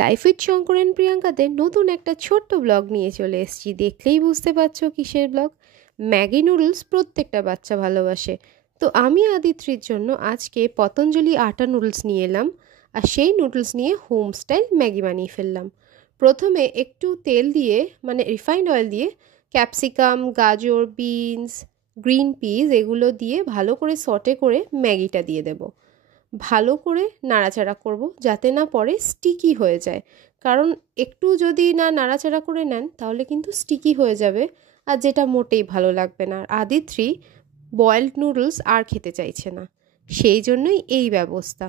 Life with Shankar and প্রিয়াঙ্কাতে নতুন একটা ছোট্ট ব্লগ নিয়ে চলে এসেছি। দেখলেই বুঝতে পারছো কিসের ব্লগ। ম্যাগি নুডলস প্রত্যেকটা বাচ্চা ভালোবাসে। তো আমি আদিত্রির জন্য আজকে পতঞ্জলি আটা নুডলস নিয়ে এলাম, আর সেই নুডলস নিয়ে হোম স্টাইল ম্যাগি বানিয়ে ফেললাম। প্রথমে একটু তেল দিয়ে, মানে রিফাইন্ড অয়েল দিয়ে, ক্যাপসিকাম, গাজর, বিনস, গ্রিন পিস এগুলো দিয়ে ভালো করে সটে করে ম্যাগিটা দিয়ে দেবো। ভালো করে নাড়াচাড়া করব যাতে না পরে স্টিকি হয়ে যায়, কারণ একটু যদি না নাড়াচাড়া করে নেন তাহলে কিন্তু স্টিকি হয়ে যাবে, আর যেটা মোটেই ভালো লাগবে না। আর আদিত্রি বয়েলড নুডলস আর খেতে চাইছে না, সেই জন্যই এই ব্যবস্থা।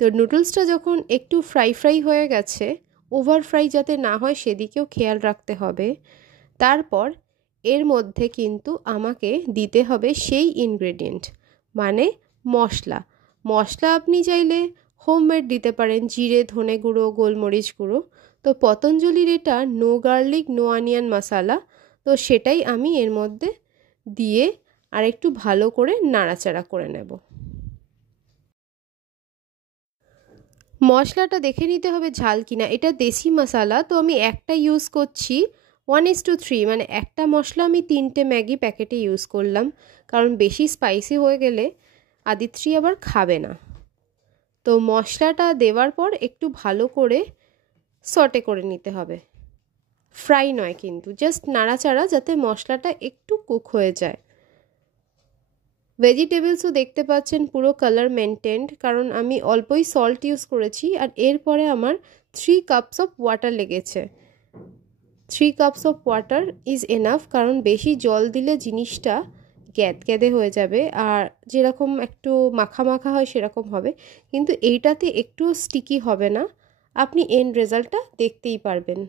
তো নুডলসটা যখন একটু ফ্রাই ফ্রাই হয়ে গেছে, ওভার ফ্রাই যাতে না হয় সেদিকেও খেয়াল রাখতে হবে। তারপর এর মধ্যে কিন্তু আমাকে দিতে হবে সেই ইনগ্রেডিয়েন্ট, মানে মশলা। মশলা আপনি চাইলে হোমমেড দিতে পারেন, জিরে, ধনে গুঁড়ো, গোলমরিচ গুঁড়ো। তো পতঞ্জলির এটা নো গার্লিক নো অনিয়ন মশলা, তো সেটাই আমি এর মধ্যে দিয়ে আর একটু ভালো করে নাড়াচাড়া করে নেব। মশলাটা দেখে নিতে হবে ঝাল কিনা। এটা দেশি মশলা, তো আমি একটা ইউজ করছি 1:3, মানে একটা মশলা আমি 3টে ম্যাগি প্যাকেটে ইউজ করলাম, কারণ বেশি স্পাইসি হয়ে গেলে আদিত্রি আবার খাবে না। তো মশলাটা দেওয়ার পর একটু ভালো করে সটে করে নিতে হবে, ফ্রাই নয় কিন্তু, জাস্ট নাড়াচাড়া যাতে মশলাটা একটু কুক হয়ে যায়। ভেজিটেবলসও দেখতে পাচ্ছেন পুরো কালার মেনটেন্ড, কারণ আমি অল্পই সল্ট ইউজ করেছি। আর এরপরে আমার 3 কাপস অফ ওয়াটার লেগেছে। 3 cups of water is enough, কারণ বেশি জল দিলে জিনিসটা গ্যাদগ্যাদে হয়ে যাবে, আর যেরকম একটু মাখা মাখা হয় সেরকম হবে, কিন্তু এইটাতে একটু স্টিকি হবে না। আপনি এন্ড রেজাল্টটা দেখতেই পারবেন।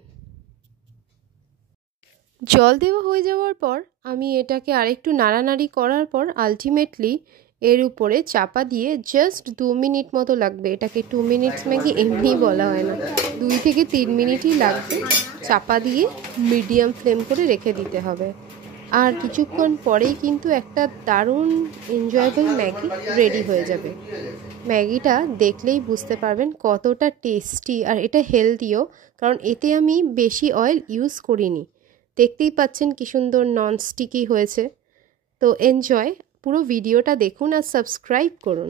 জল দেওয়া হয়ে যাওয়ার পর আমি এটাকে আরেকটু নাড়ানাড়ি করার পর আলটিমেটলি এর উপরে চাপা দিয়ে জাস্ট 2 মিনিট মতো লাগবে। এটাকে 2 মিনিটস ম্যাগি এমনিই বলা হয় না, 2 থেকে 3 মিনিটই লাগবে। চাপা দিয়ে মিডিয়াম ফ্লেম করে রেখে দিতে হবে, আর কিছুক্ষণ পরেই কিন্তু একটা দারুণ এনজয়েবল ম্যাগি রেডি হয়ে যাবে। ম্যাগিটা দেখলেই বুঝতে পারবেন কতটা টেস্টি, আর এটা হেলদিও, কারণ এতে আমি বেশি অয়েল ইউজ করিনি। দেখতেই পাচ্ছেন কি সুন্দর নন স্টিকি হয়েছে। তো এনজয়, পুরো ভিডিওটা দেখুন আর সাবস্ক্রাইব করুন।